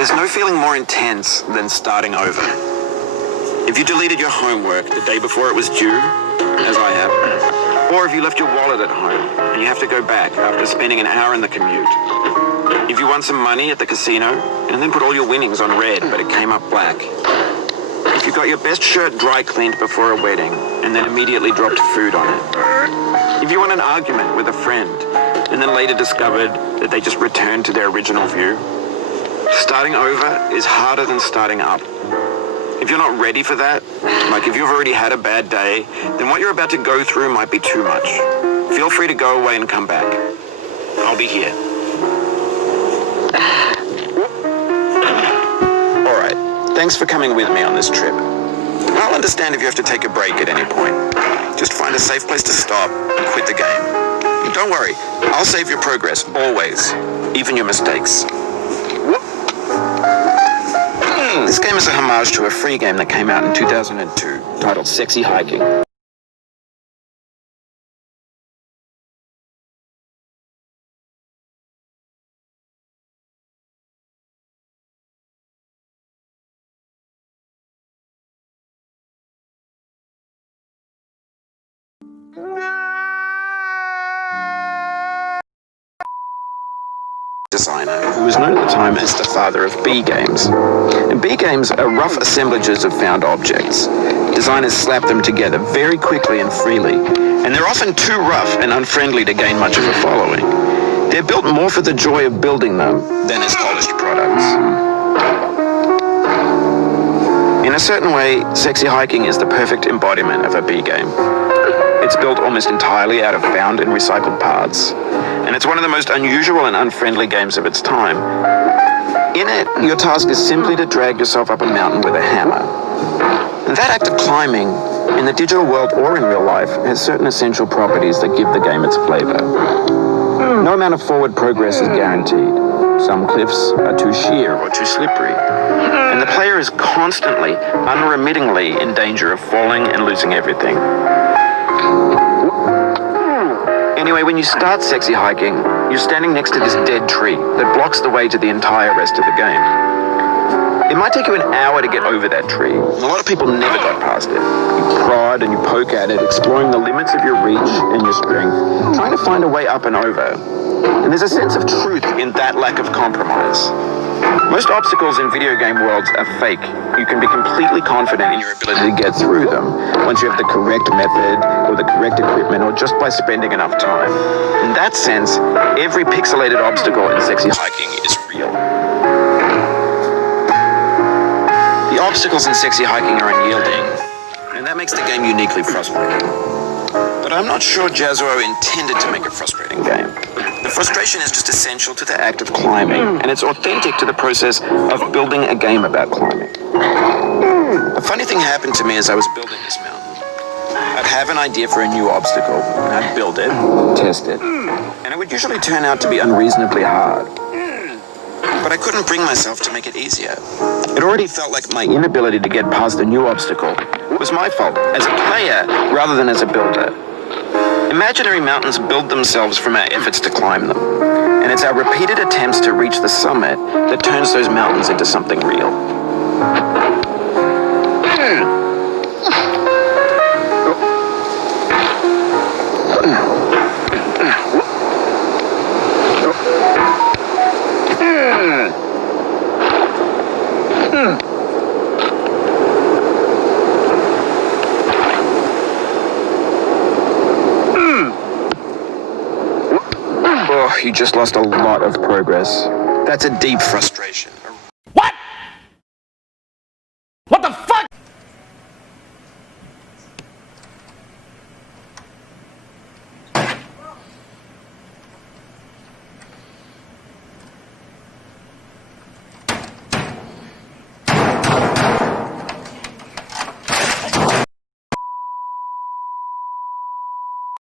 There's no feeling more intense than starting over. If you deleted your homework the day before it was due, as I have, or if you left your wallet at home and you have to go back after spending an hour in the commute. If you won some money at the casino and then put all your winnings on red but it came up black. If you got your best shirt dry cleaned before a wedding and then immediately dropped food on it. If you won an argument with a friend and then later discovered that they just returned to their original view. Starting over is harder than starting up. If you're not ready for that, like if you've already had a bad day, then what you're about to go through might be too much. Feel free to go away and come back. I'll be here. Alright, thanks for coming with me on this trip. I'll understand if you have to take a break at any point. Just find a safe place to stop and quit the game. Don't worry, I'll save your progress, always, even your mistakes. This game is a homage to a free game that came out in 2002, titled Sexy Hiking. Designer, who was known at the time as the father of B games. And B games are rough assemblages of found objects. Designers slap them together very quickly and freely, and they're often too rough and unfriendly to gain much of a following. They're built more for the joy of building them than as polished products. In a certain way, Sexy Hiking is the perfect embodiment of a B game. It's built almost entirely out of found and recycled parts, and it's one of the most unusual and unfriendly games of its time. In it, your task is simply to drag yourself up a mountain with a hammer. And that act of climbing, in the digital world or in real life, has certain essential properties that give the game its flavor. No amount of forward progress is guaranteed. Some cliffs are too sheer or too slippery, and the player is constantly, unremittingly in danger of falling and losing everything. Anyway, when you start Sexy Hiking, you're standing next to this dead tree that blocks the way to the entire rest of the game. It might take you an hour to get over that tree. A lot of people never got past it. You prod and you poke at it, exploring the limits of your reach and your strength, trying to find a way up and over. And there's a sense of truth in that lack of compromise. Most obstacles in video game worlds are fake. You can be completely confident in your ability to get through them once you have the correct method or the correct equipment or just by spending enough time. In that sense, every pixelated obstacle in Sexy Hiking is real. The obstacles in Sexy Hiking are unyielding, and that makes the game uniquely frustrating. But I'm not sure Jazzuo intended to make a frustrating game. The frustration is just essential to the act of climbing, and it's authentic to the process of building a game about climbing. A funny thing happened to me as I was building this mountain. I'd have an idea for a new obstacle, and I'd build it, test it, and it would usually turn out to be unreasonably hard. But I couldn't bring myself to make it easier. It already felt like my inability to get past a new obstacle was my fault as a player rather than as a builder. Imaginary mountains build themselves from our efforts to climb them, and it's our repeated attempts to reach the summit that turns those mountains into something real. You just lost a lot of progress. That's a deep frustration.